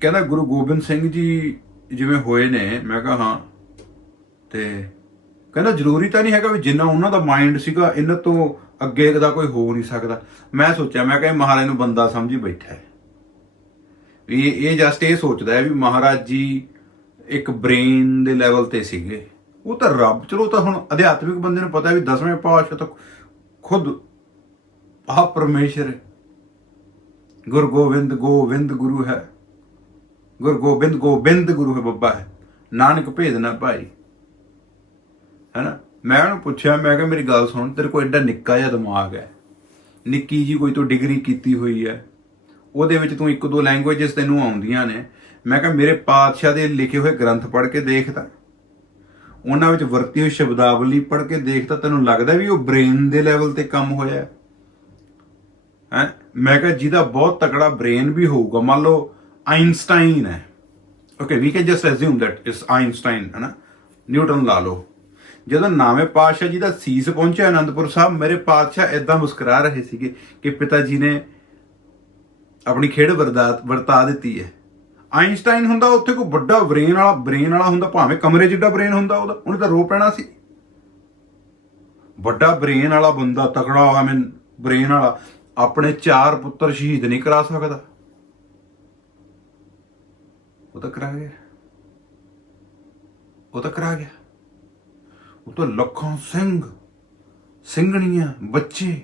ਕਹਿੰਦਾ ਗੁਰੂ ਗੋਬਿੰਦ ਸਿੰਘ ਜੀ ਜਿਵੇਂ ਹੋਏ ਨੇ, ਮੈਂ ਕਿਹਾ ਹਾਂ। ਤੇ ਕਹਿੰਦਾ ਜ਼ਰੂਰੀ ਤਾਂ ਨਹੀਂ ਹੈਗਾ ਵੀ ਜਿੰਨਾ ਉਹਨਾਂ ਦਾ ਮਾਈਂਡ ਸੀਗਾ ਇਹਨਾਂ ਤੋਂ ਅੱਗੇ ਦਾ ਕੋਈ ਹੋ ਨਹੀਂ ਸਕਦਾ। ਮੈਂ ਸੋਚਿਆ, ਮੈਂ ਕਿਹਾ ਮਹਾਰਾਜ ਨੂੰ ਬੰਦਾ ਸਮਝੀ ਬੈਠਾ ਹੈ। ਵੀ ਇਹ ਇਹ ਜਸਟ ਇਹ ਸੋਚਦਾ ਹੈ ਵੀ ਮਹਾਰਾਜ ਜੀ ਇੱਕ ਬ੍ਰੇਨ ਦੇ ਲੈਵਲ ਤੇ ਸੀਗੇ। ਉਹ ਤਾਂ ਰੱਬ, ਚਲੋ ਤਾਂ ਹੁਣ ਅਧਿਆਤਮਿਕ ਬੰਦੇ ਨੂੰ ਪਤਾ ਵੀ ਦਸਵੇਂ ਪਾਤਸ਼ਾਹ ਤਾਂ ਖੁਦ ਆਹ ਪਰਮੇਸ਼ਰ ਹੈ ਗੁਰ ਗੋਬਿੰਦ ਗੋਬਿੰਦ ਗੁਰੂ ਹੈ। ਗੁਰ ਗੋਬਿੰਦ ਗੋਬਿੰਦ ਗੁਰੂ ਹੈ ਬੱਬਾ ਹੈ। ਨਾਨਕ ਭੇਦ ਨਾ ਭਾਈ। ਹੈਨਾ? ਮੈਂ ਉਹਨੂੰ ਪੁੱਛਿਆ, ਮੈਂ ਕਿਹਾ, ਮੇਰੀ ਗੱਲ ਸੁਣ, ਤੇਰੇ ਕੋਲ ਐਡਾ ਨਿੱਕਾ ਜਿਹਾ ਦਿਮਾਗ ਹੈ। ਨਿੱਕੀ ਜੀ ਕੋਈ ਤੂੰ ਡਿਗਰੀ ਕੀਤੀ ਹੋਈ ਹੈ। ਉਹਦੇ ਵਿੱਚ ਤੂੰ ਇੱਕ ਦੋ ਲੈਂਗੁਏਜਸ ਤੈਨੂੰ ਆਉਂਦੀਆਂ ਨੇ। ਮੈਂ ਕਿਹਾ, ਮੇਰੇ ਪਾਤਸ਼ਾਹ ਦੇ ਲਿਖੇ ਹੋਏ ਗ੍ਰੰਥ ਪੜ੍ਹ ਕੇ ਦੇਖਦਾ ਉਹਨਾਂ ਵਿੱਚ ਵਰਤੀ ਹੋਈ ਸ਼ਬਦਾਵਲੀ ਪੜ੍ਹ ਕੇ ਦੇਖ ਤਾਂ ਤੈਨੂੰ ਲੱਗਦਾ ਵੀ ਉਹ ਬ੍ਰੇਨ ਦੇ ਲੈਵਲ ਤੇ ਕੰਮ ਹੋਇਆ ਹੈ। ਹੈ? ਮੈਂ ਕਿਹਾ ਜਿਹਦਾ ਬਹੁਤ ਤਕੜਾ ਬ੍ਰੇਨ ਵੀ ਹੋਊਗਾ, ਮੰਨ ਲਓ ਆਇਨਸਟਾਈਨ ਹੈ। Okay we can just assume that is Einstein ਹੈ ਨਾ? ਨਿਊਟਨ ਲਾ ਲਓ। ਜਦੋਂ ਨਾਵੇਂ ਪਾਤਸ਼ਾਹ ਜੀ ਦਾ ਸੀਸ ਪਹੁੰਚਿਆ ਅਨੰਦਪੁਰ ਸਾਹਿਬ, ਮੇਰੇ ਪਾਤਸ਼ਾਹ ਇਦਾਂ ਮੁਸਕਰਾ ਰਹੇ ਸੀਗੇ ਕਿ ਪਿਤਾ ਜੀ ਨੇ ਆਪਣੀ ਖੇਡ ਵਰਦਾ, ਵਰਤਾ ਦਿੱਤੀ ਹੈ। ਆਇਨਸਟਾਈਨ ਹੁੰਦਾ ਉੱਥੇ ਕੋਈ ਵੱਡਾ ਬ੍ਰੇਨ ਵਾਲਾ ਬ੍ਰੇਨ ਵਾਲਾ ਹੁੰਦਾ, ਭਾਵੇਂ ਕਮਰੇ ਜਿੱਡਾ ਬ੍ਰੇਨ ਹੁੰਦਾ ਉਹਦਾ, ਉਹਨੇ ਤਾਂ ਰੋ ਪੈਣਾ ਸੀ। ਵੱਡਾ ਬ੍ਰੇਨ ਵਾਲਾ ਬੰਦਾ, ਤਕੜਾ ਹੋਇਆ ਮੀਨ ਬ੍ਰੇਨ ਵਾਲਾ ਆਪਣੇ ਚਾਰ ਪੁੱਤਰ ਸ਼ਹੀਦ ਨਹੀਂ ਕਰਾ ਸਕਦਾ। ਉਹ ਤਾਂ ਕਰਾ ਗਿਆ। ਉਹ ਤਾਂ ਕਰਾ ਗਿਆ। ਉਹ ਤਾਂ ਲੱਖਾਂ ਸਿੰਘ, ਸਿੰਘਣੀਆਂ, ਬੱਚੇ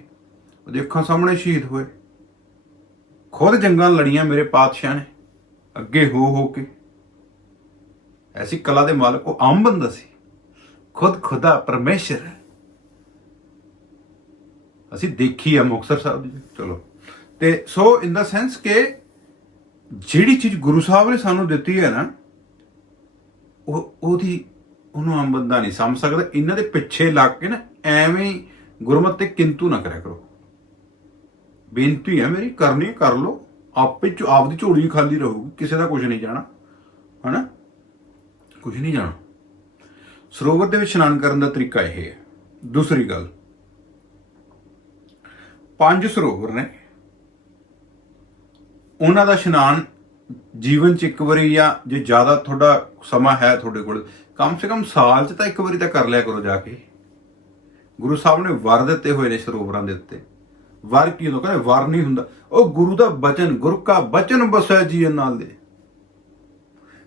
ਉਹਦੇ ਅੱਖਾਂ ਸਾਹਮਣੇ ਸ਼ਹੀਦ ਹੋਏ। ਖੁਦ ਜੰਗਾਂ ਲੜੀਆਂ ਮੇਰੇ ਪਾਤਸ਼ਾਹ ਨੇ, ਅੱਗੇ ਹੋ ਹੋ ਕੇ। ਐਸੀ ਕਲਾ ਦੇ ਮਾਲਕ ਉਹ ਆਮ ਬੰਦਾ ਸੀ। ਖੁਦ ਖੁਦਾ ਪਰਮੇਸ਼ਰ। ਹੈ ਅਸੀਂ ਦੇਖੀ ਆ ਮੁਕਤਸਰ ਸਾਹਿਬ ਦੀ। ਚਲੋ। ਤੇ ਸੋ ਇਨ ਦਾ ਸੈਂਸ ਕਿ ਜਿਹੜੀ ਚੀਜ਼ ਗੁਰੂ ਸਾਹਿਬ ਨੇ ਸਾਨੂੰ ਦਿੱਤੀ ਹੈ ਨਾ, ਉਹ, ਉਹਦੀ, ਉਹਨੂੰ ਆਮ ਬੰਦਾ ਨਹੀਂ ਸਮਝ ਸਕਦਾ। ਇਹਨਾਂ ਦੇ ਪਿੱਛੇ ਲੱਗ ਕੇ ਨਾ ਐਵੇਂ ਗੁਰਮਤ ਤੇ ਕਿੰਤੂ ਨਾ ਕਰਿਆ ਕਰੋ। ਬੇਨਤੀ ਹੈ ਮੇਰੀ, ਕਰਨੀ ਕਰ ਲਓ। ਆਪੇ ਚ ਆਪਦੀ ਝੋਲੀ ਖਾਲੀ ਰਹੂਗੀ, ਕਿਸੇ ਦਾ ਕੁਝ ਨਹੀਂ ਜਾਣਾ। ਹਨਾ? ਕੁਝ ਨਹੀਂ ਜਾਣਾ। ਸਰੋਵਰ ਦੇ ਵਿੱਚ ਇਸ਼ਨਾਨ ਕਰਨ ਦਾ ਤਰੀਕਾ ਇਹ ਹੈ। ਦੂਸਰੀ ਗੱਲ ਪੰਜ ਸਰੋਵਰ ਨੇ। ਉਹਨਾਂ ਦਾ ਇਸ਼ਨਾਨ ਜੀਵਨ ਚ ਇੱਕ ਵਾਰੀ ਜਾਂ ਜੇ ਜ਼ਿਆਦਾ ਤੁਹਾਡਾ ਸਮਾਂ ਹੈ ਤੁਹਾਡੇ ਕੋਲ, ਕਮ ਸੇ ਕਮ ਸਾਲ ਚ ਤਾਂ ਇੱਕ ਵਾਰੀ ਤਾਂ ਕਰ ਲਿਆ ਕਰੋ ਜਾ ਕੇ। ਗੁਰੂ ਸਾਹਿਬ ਨੇ ਵਰ ਦਿੱਤੇ ਹੋਏ ਨੇ ਸਰੋਵਰਾਂ ਦੇ ਉੱਤੇ। ਵਰ ਕੀ ਹੁੰਦਾ? ਕਹਿੰਦੇ ਵਰ ਨਹੀਂ ਹੁੰਦਾ। ਉਹ ਗੁਰੂ ਦਾ ਬਚਨ, ਗੁਰੂ ਕਾ ਬਚਨ ਬਸੈ ਜੀਵਨ ਨਾਲ ਦੇ।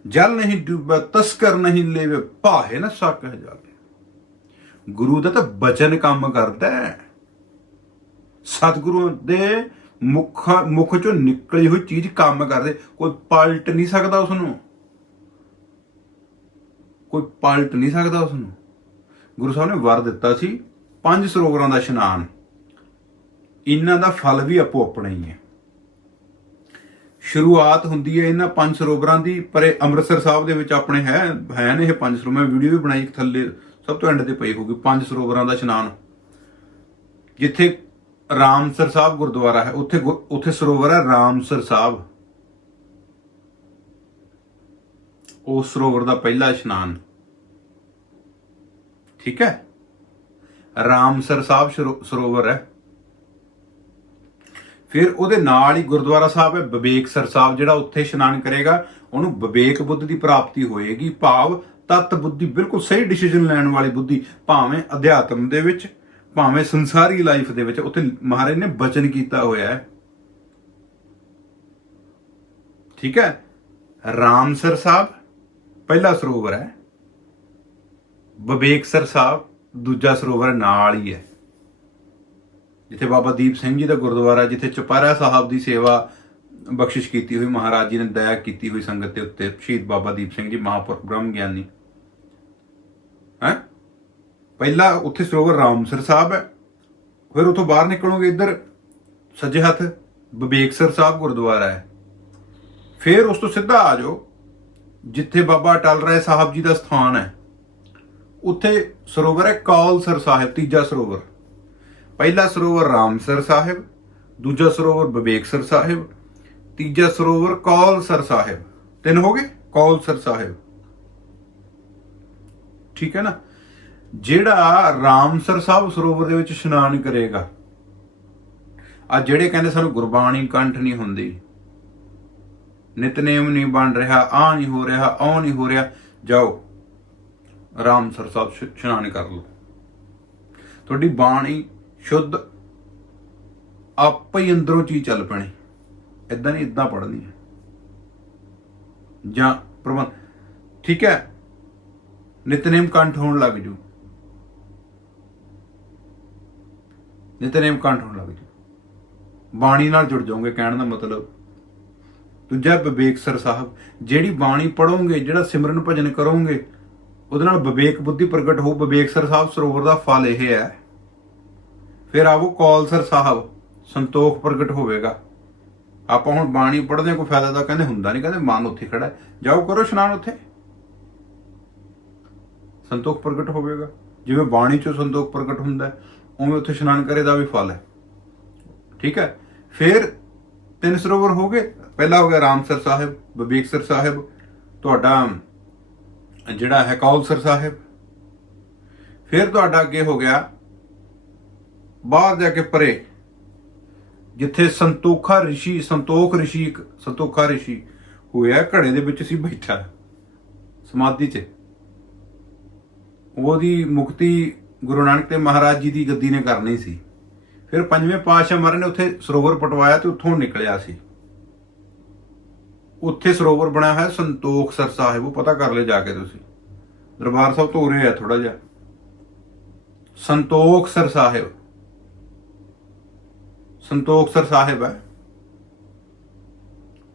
ਜਲ ਨਹੀਂ ਡੁੱਬੈ, ਤਸਕਰ ਨਹੀਂ ਲੇਵੇ, ਭਾਹੇ ਨਾ ਸਕ ਹੈ ਜਾਵੇ। ਗੁਰੂ ਦਾ ਤਾਂ ਬਚਨ ਕੰਮ ਕਰਦਾ ਹੈ। ਸਤਿਗੁਰੂ ਦੇ ਮੁੱਖ ਮੁੱਖ ਚੋਂ ਨਿਕਲੀ ਹੋਈ ਚੀਜ਼ ਕੰਮ ਕਰਦੇ। ਕੋਈ ਪਲਟ ਨਹੀਂ ਸਕਦਾ ਉਸ ਨੂੰ ਕੋਈ ਪਲਟ ਨਹੀਂ ਸਕਦਾ ਉਸ ਨੂੰ ਗੁਰੂ ਸਾਹਿਬ ਨੇ ਵਰ ਦਿੱਤਾ ਸੀ ਪੰਜ ਸਰੋਵਰਾਂ ਦਾ ਇਸ਼ਨਾਨ। ਇਹਨਾਂ ਦਾ ਫਲ ਵੀ ਆਪੋ ਆਪਣਾ ਹੀ ਹੈ। ਸ਼ੁਰੂਆਤ ਹੁੰਦੀ ਹੈ ਇਹਨਾਂ ਪੰਜ ਸਰੋਵਰਾਂ ਦੀ, ਪਰ ਇਹ ਅੰਮ੍ਰਿਤਸਰ ਸਾਹਿਬ ਦੇ ਵਿੱਚ ਆਪਣੇ ਹੈ ਹੈ ਨੇ ਇਹ ਪੰਜ ਸਰੋਵਰ। ਮੈਂ ਵੀਡੀਓ ਵੀ ਬਣਾਈ ਥੱਲੇ, ਸਭ ਤੋਂ ਐਂਡ ਤੇ ਪਈ ਹੋਊਗੀ। ਪੰਜ ਸਰੋਵਰਾਂ ਦਾ ਇਸ਼ਨਾਨ। ਜਿੱਥੇ ਰਾਮਸਰ ਸਾਹਿਬ ਗੁਰਦੁਆਰਾ ਹੈ। ਉੱਥੇ ਗੁਰ- ਉੱਥੇ ਸਰੋਵਰ ਹੈ ਰਾਮਸਰ ਸਾਹਿਬ। ਉਸ ਸਰੋਵਰ ਦਾ ਪਹਿਲਾ ਇਸ਼ਨਾਨ। ਠੀਕ ਹੈ? ਰਾਮਸਰ ਸਾਹਿਬ ਸ਼ਰੋ- ਸਰੋਵਰ ਹੈ। ਫਿਰ ਉਹਦੇ ਨਾਲ ਹੀ ਗੁਰਦੁਆਰਾ ਸਾਹਿਬ ਹੈ। ਵਿਵੇਕਸਰ ਸਾਹਿਬ ਜਿਹੜਾ ਉੱਥੇ ਇਸ਼ਨਾਨ ਕਰੇਗਾ, ਉਹਨੂੰ ਵਿਵੇਕ ਬੁੱਧ ਦੀ ਪ੍ਰਾਪਤੀ ਹੋਏਗੀ। ਭਾਵ ਤਤ ਬੁੱਧੀ ਬਿਲਕੁਲ ਸਹੀ ਡਿਸੀਜਨ ਲੈਣ ਵਾਲੀ ਬੁੱਧੀ, ਭਾਵੇਂ ਅਧਿਆਤਮ ਦੇ ਵਿੱਚ ਭਾਵੇਂ ਸੰਸਾਰੀ ਲਾਈਫ ਦੇ ਵਿੱਚ ਉੱਥੇ ਮਹਾਰਾਜ ਨੇ ਬਚਨ ਕੀਤਾ ਹੋਇਆ ਹੈ। ਠੀਕ ਹੈ? ਰਾਮਸਰ ਸਾਹਿਬ, ਪਹਿਲਾ ਸਰੋਵਰ ਹੈ। ਵਿਵੇਕਸਰ ਸਾਹਿਬ, ਦੂਜਾ ਸਰੋਵਰ ਨਾਲ ਹੀ ਹੈ। ਜਿੱਥੇ ਬਾਬਾ ਦੀਪ ਸਿੰਘ ਜੀ ਦਾ ਗੁਰਦੁਆਰਾ, ਜਿੱਥੇ ਚੁਪਹਿਰਾ ਸਾਹਿਬ ਦੀ ਸੇਵਾ ਬਖਸ਼ਿਸ਼ ਕੀਤੀ ਹੋਈ, ਮਹਾਰਾਜ ਜੀ ਨੇ ਦਇਆ ਕੀਤੀ ਹੋਈ ਸੰਗਤ ਦੇ ਉੱਤੇ, ਸ਼ਹੀਦ ਬਾਬਾ ਦੀਪ ਸਿੰਘ ਜੀ ਮਹਾਪੁਰਖ ਬ੍ਰਹਮ ਗਿਆਨੀ ਹੈ? ਪਹਿਲਾ ਉੱਥੇ ਸਰੋਵਰ ਰਾਮਸਰ ਸਾਹਿਬ ਹੈ, ਫਿਰ ਉਥੋਂ ਬਾਹਰ ਨਿਕਲੋਗੇ ਇੱਧਰ ਸੱਜੇ ਹੱਥ ਵਿਵੇਕਸਰ ਸਾਹਿਬ ਗੁਰਦੁਆਰਾ ਹੈ। ਫਿਰ ਉਸ ਤੋਂ ਸਿੱਧਾ ਆ ਜਾਓ, ਜਿੱਥੇ ਬਾਬਾ ਅਟਲ ਰਾਏ ਸਾਹਿਬ ਜੀ ਦਾ ਸਥਾਨ ਹੈ। ਉੱਥੇ ਸਰੋਵਰ ਹੈ ਕੌਲਸਰ ਸਾਹਿਬ, ਤੀਜਾ ਸਰੋਵਰ। ਪਹਿਲਾ ਸਰੋਵਰ ਰਾਮਸਰ ਸਾਹਿਬ, ਦੂਜਾ ਸਰੋਵਰ ਵਿਵੇਕਸਰ ਸਾਹਿਬ, ਤੀਜਾ ਸਰੋਵਰ ਕੌਲਸਰ ਸਾਹਿਬ। ਤਿੰਨ ਹੋ ਗਏ? ਕੌਲਸਰ ਸਾਹਿਬ। ਠੀਕ ਹੈ ਨਾ? ਜਿਹੜਾ ਰਾਮਸਰ ਸਾਹਿਬ ਸਰੋਵਰ ਦੇ ਵਿੱਚ ਇਸ਼ਨਾਨ ਕਰੇਗਾ, ਆ ਜਿਹੜੇ ਕਹਿੰਦੇ ਸਾਨੂੰ ਗੁਰਬਾਣੀ ਕੰਠ ਨਹੀਂ ਹੁੰਦੀ, ਨਿਤਨੇਮ ਨਹੀਂ ਬਣ ਰਿਹਾ, ਆ ਨਹੀਂ ਹੋ ਰਿਹਾ ਆ ਨਹੀਂ ਹੋ ਰਿਹਾ, ਜਾਓ ਰਾਮਸਰ ਸਾਹਿਬ ਇਸ਼- ਇਸ਼ਨਾਨ ਕਰ ਲਓ। ਤੁਹਾਡੀ ਬਾਣੀ ਸ਼ੁੱਧ, ਆਪੇ ਹੀ ਅੰਦਰੋਂ ਚੀਜ਼ ਚੱਲ ਪੈਣੀ ਇਦਾਂ ਨਹੀਂ ਇਦਾਂ ਪੜਨੀ ਹੈ। ਜਾਂ ਪ੍ਰਬੰਧ, ਠੀਕ ਹੈ, ਨਿਤਨੇਮ ਕੰਠ ਹੋਣ ਲੱਗ ਜੂ। ਨਿਤਨੇਮ ਕੰਠ ਹੋਣ ਲੱਗ ਜਾਓ ਬਾਣੀ ਨਾਲ ਜੁੜ ਜਾਓਗੇ ਕਹਿਣ ਦਾ ਮਤਲਬ। ਦੂਜਾ ਵਿਵੇਕਸਰ ਸਾਹਿਬ ਜਿਹੜੀ ਬਾਣੀ ਪੜੋਗੇ ਜਿਹੜਾ ਸਿਮਰਨ ਭਜਨ ਕਰੋਗੇ ਉਹਦੇ ਨਾਲ ਵਿਵੇਕ ਬੁੱਧੀ ਪ੍ਰਗਟ ਹੋ ਵਿਵੇਕਸਰ ਸਾਹਿਬ ਸਰੋਵਰ ਦਾ ਫਲ ਇਹ ਹੈ। ਫਿਰ ਆਵੋ ਕੌਲ ਸਰ ਸਾਹਿਬ ਸੰਤੋਖ ਪ੍ਰਗਟ ਹੋਵੇਗਾ। ਆਪਾਂ ਹੁਣ ਬਾਣੀ ਪੜ੍ਹਦੇ ਹਾਂ, ਕੋਈ ਫਾਇਦਾ ਤਾਂ ਕਹਿੰਦੇ ਹੁੰਦਾ ਨਹੀਂ ਕਹਿੰਦੇ ਮਨ ਉੱਥੇ ਖੜਾ ਜਾਓ ਕਰੋ ਇਸ਼ਨਾਨ ਉੱਥੇ। ਸੰਤੋਖ ਪ੍ਰਗਟ ਹੋਵੇਗਾ। ਜਿਵੇਂ ਬਾਣੀ ਚੋਂ ਸੰਤੋਖ ਪ੍ਰਗਟ ਹੁੰਦਾ ਉਵੇਂ ਉੱਥੇ ਇਸ਼ਨਾਨ ਕਰੇ ਦਾ ਵੀ ਫਲ ਹੈ। ਠੀਕ ਹੈ? ਫਿਰ ਤਿੰਨ ਸਰੋਵਰ ਹੋ ਗਏ। ਪਹਿਲਾ ਹੋ ਗਿਆ ਰਾਮਸਰ ਸਾਹਿਬ, ਵਿਵੇਕਸਰ ਸਾਹਿਬ, ਤੁਹਾਡਾ ਜਿਹੜਾ ਹੈ ਕੌਲਸਰ ਸਾਹਿਬ। ਫਿਰ ਤੁਹਾਡਾ ਅੱਗੇ ਹੋ ਗਿਆ ਬਾਹਰ ਜਾ ਕੇ ਪਰੇ, ਜਿੱਥੇ ਸੰਤੋਖਾ ਰਿਸ਼ੀ, ਸੰਤੋਖ ਰਿਸ਼ੀ ਇੱਕ, ਸੰਤੋਖਾ ਰਿਸ਼ੀ ਹੋਇਆ, ਘੜੇ ਦੇ ਵਿੱਚ ਸੀ ਬੈਠਾ। ਸਮਾਧੀ 'ਚ। ਉਹਦੀ ਮੁਕਤੀ ਗੁਰੂ ਨਾਨਕ ਦੇਵ ਮਹਾਰਾਜ ਜੀ ਦੀ ਗੱਦੀ ਨੇ ਕਰਨੀ ਸੀ। ਫਿਰ ਪੰਜਵੇਂ ਪਾਤਸ਼ਾਹ ਮਹਾਰਾਜ ਨੇ ਉੱਥੇ ਸਰੋਵਰ ਪਟਵਾਇਆ ਤੇ ਉੱਥੋਂ ਨਿਕਲਿਆ ਸੀ। ਉੱਥੇ ਸਰੋਵਰ ਬਣਿਆ ਹੋਇਆ ਸੰਤੋਖ ਸਰ ਸਾਹਿਬ, ਉਹ ਪਤਾ ਕਰ ਲੈ ਜਾ ਕੇ ਤੁਸੀਂ। ਦਰਬਾਰ ਸਾਹਿਬ ਤੋਂ ਉਰੇ ਆ ਥੋੜਾ ਜਿਹਾ। ਸੰਤੋਖ ਸਰ ਸਾਹਿਬ। ਸੰਤੋਖ ਸਰ ਸਾਹਿਬ ਹੈ।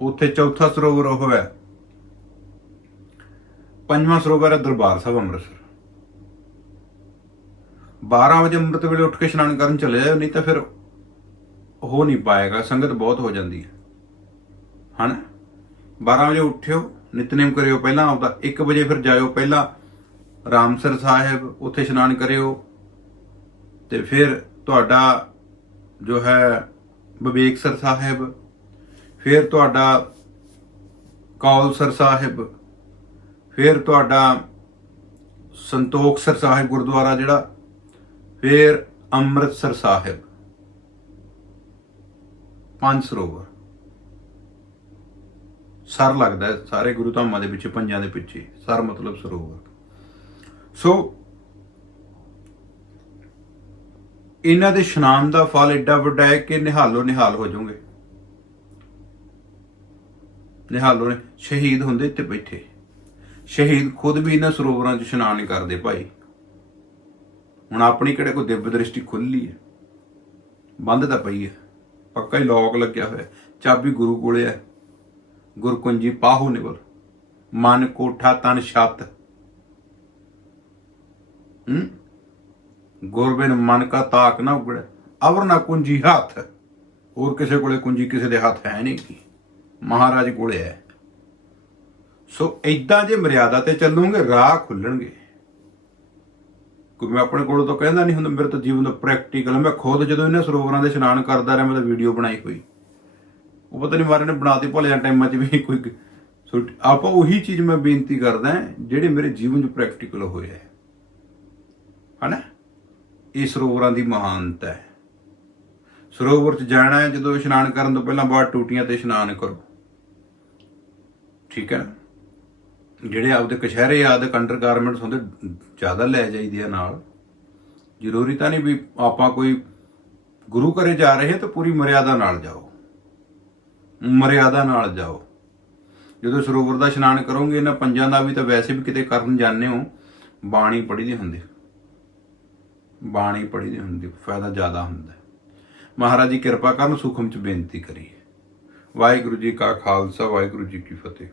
ਉੱਥੇ ਚੌਥਾ ਸਰੋਵਰ ਉਹ ਹੈ। ਪੰਜਵਾਂ ਸਰੋਵਰ ਹੈ ਦਰਬਾਰ ਸਾਹਿਬ ਅੰਮ੍ਰਿਤਸਰ। 12 ਵਜੇ ਅੰਮ੍ਰਿਤ ਵੇਲੇ ਉੱਠ ਕੇ ਇਸ਼ਨਾਨ ਕਰਨ ਚਲੇ ਜਾਓ ਨਹੀਂ ਤਾਂ ਫਿਰ ਹੋ ਨਹੀਂ ਪਾਏਗਾ, ਸੰਗਤ ਬਹੁਤ ਹੋ ਜਾਂਦੀ ਹੈ। ਹਨ? 12 ਵਜੇ ਉੱਠਿਓ, ਨਿਤਨੇਮ ਕਰਿਓ ਪਹਿਲਾਂ ਆਪਦਾ 1 ਵਜੇ ਫਿਰ ਜਾਇਓ ਪਹਿਲਾਂ ਰਾਮਸਰ ਸਾਹਿਬ, ਉੱਥੇ ਇਸ਼ਨਾਨ ਕਰਿਓ, ਤੇ ਫਿਰ ਤੁਹਾਡਾ ਜੋ ਹੈ ਵਿਵੇਕਸਰ ਸਾਹਿਬ, ਫਿਰ ਤੁਹਾਡਾ ਕੌਲਸਰ ਸਾਹਿਬ, ਫਿਰ ਤੁਹਾਡਾ ਸੰਤੋਖਸਰ ਸਾਹਿਬ ਗੁਰਦੁਆਰਾ ਜਿਹੜਾ ਫਿਰ ਅੰਮ੍ਰਿਤਸਰ ਸਾਹਿਬ। ਪੰਜ ਸਰੋਵਰ। ਸਰ ਲੱਗਦਾ ਹੈ, ਸਾਰੇ ਗੁਰੂ ਧਾਮਾਂ ਦੇ ਪਿੱਛੇ, ਪੰਜਾਂ ਦੇ ਪਿੱਛੇ। ਸਰ ਮਤਲਬ ਸਰੋਵਰ। ਸੋ, ਇਹਨਾਂ ਦੇ ਇਸ਼ਨਾਨ ਦਾ ਫਲ ਐਡਾ ਵੱਡਾ ਹੈ ਕਿ ਨਿਹਾਲੋ ਨਿਹਾਲ ਹੋ ਜਾਓਗੇ। ਨਿਹਾਲੋ ਨੇ, ਸ਼ਹੀਦ ਹੁੰਦੇ ਤੇ ਬੈਠੇ। ਸ਼ਹੀਦ ਖੁਦ ਵੀ ਇਹਨਾਂ ਸਰੋਵਰਾਂ 'ਚ ਇਸ਼ਨਾਨ ਨਹੀਂ ਕਰਦੇ ਭਾਈ। ਹੁਣ ਆਪਣੀ ਕਿਹੜੇ ਕੋਈ ਦਿਵ ਦ੍ਰਿਸ਼ਟੀ ਖੁੱਲੀ ਹੈ? ਬੰਦ ਤਾਂ ਪਈ ਹੈ। ਪੱਕਾ ਹੀ ਲੋਕ ਲੱਗਿਆ ਹੋਇਆ ਚਾਬੀ ਗੁਰੂ ਕੋਲੇ ਹੈ। ਗੁਰਕੁੰਜੀ ਪਾਹੋ ਨਿਵਲ। ਮਨ ਕੋਠਾ ਤਨ ਛਤ। ਹੂੰ? ਗੁਰਬਿਨ ਮਨ ਕਾ ਤਾਕ ਨਾ ਉਗੜ। ਅਵਰ ਨਾ ਕੁੰਜੀ ਹੱਥ। ਹੋਰ ਕਿਸੇ ਕੋਲੇ ਕੁੰਜੀ ਕਿਸੇ ਦੇ ਹੱਥ ਹੈ ਨਹੀਂ ਕੀ। ਮਹਾਰਾਜ ਕੋਲੇ ਹੈ। ਸੋ ਇਦਾਂ ਜੇ ਮਰਿਆਦਾ ਤੇ ਚੱਲੂਗੇ, ਰਾਹ ਖੁੱਲਣਗੇ। ਕਿਉਂਕਿ ਮੈਂ ਆਪਣੇ ਕੋਲੋਂ ਤਾਂ ਕਹਿੰਦਾ ਨਹੀਂ ਹੁੰਦਾ, ਮੇਰੇ ਤਾਂ ਜੀਵਨ ਦਾ ਪ੍ਰੈਕਟੀਕਲ ਮੈਂ ਖੁਦ ਜਦੋਂ ਇਹਨਾਂ ਸਰੋਵਰਾਂ ਦੇ ਇਸ਼ਨਾਨ ਕਰਦਾ ਰਿਹਾ, ਮੈਂ ਤਾਂ ਵੀਡੀਓ ਬਣਾਈ ਹੋਈ। ਉਹ ਪਤਾ ਨਹੀਂ ਮਾਰੇ ਨੇ ਬਣਾਤੀ ਭਲਿਆਂ ਟਾਈਮਾਂ 'ਚ ਵੀ ਕੋਈ ਆਪਾਂ ਉਹੀ ਚੀਜ਼ ਮੈਂ ਬੇਨਤੀ ਕਰਦਾ ਜਿਹੜੇ ਮੇਰੇ ਜੀਵਨ 'ਚ ਪ੍ਰੈਕਟੀਕਲ ਹੋਏ ਹੈ। ਹਨਾ? ਇਹ ਸਰੋਵਰਾਂ ਦੀ ਮਹਾਨਤਾ ਹੈ। ਸਰੋਵਰ 'ਚ ਜਾਣਾ ਹੈ, ਜਦੋਂ ਇਸ਼ਨਾਨ ਕਰਨ ਤੋਂ ਪਹਿਲਾਂ ਬਾਹਰ ਟੂਟੀਆਂ ਤੇ ਇਸ਼ਨਾਨ ਕਰੋ। ਠੀਕ ਹੈ ਜਿਹੜੇ ਆਪਦੇ ਕਸ਼ਹਿਰੇ ਆਦਿ ਅੰਡਰ ਗਾਰਮੈਂਟਸ ਹੁੰਦੇ, ਜ਼ਿਆਦਾ ਲੈ ਜਾਈਦੇ ਆ ਨਾਲ। ਜ਼ਰੂਰੀ ਤਾਂ ਨਹੀਂ ਵੀ ਆਪਾਂ ਕੋਈ ਗੁਰੂ ਘਰੇ ਜਾ ਰਹੇ ਤਾਂ ਪੂਰੀ ਮਰਿਆਦਾ ਨਾਲ ਜਾਓ। ਮਰਿਆਦਾ ਨਾਲ ਜਾਓ। ਜਦੋਂ ਸਰੋਵਰ ਦਾ ਇਸ਼ਨਾਨ ਕਰੋਗੇ, ਇਹਨਾਂ ਪੰਜਾਂ ਦਾ ਵੀ ਤਾਂ ਵੈਸੇ ਵੀ ਕਿਤੇ ਕਰਨ ਜਾਂਦੇ ਹੋ, ਬਾਣੀ ਪੜ੍ਹੀ ਦੀ ਹੁੰਦੀ। ਬਾਣੀ ਪੜ੍ਹੀ ਦੀ ਹੁੰਦੀ, ਫਾਇਦਾ ਜ਼ਿਆਦਾ ਹੁੰਦਾ। ਮਹਾਰਾਜ ਜੀ ਕਿਰਪਾ ਕਰਨ, ਸੁਖਮ ਚ ਬੇਨਤੀ ਕਰੀਏ। ਵਾਹਿਗੁਰੂ ਜੀ ਕਾ ਖਾਲਸਾ, ਵਾਹਿਗੁਰੂ ਜੀ ਕੀ ਫਤਿਹ।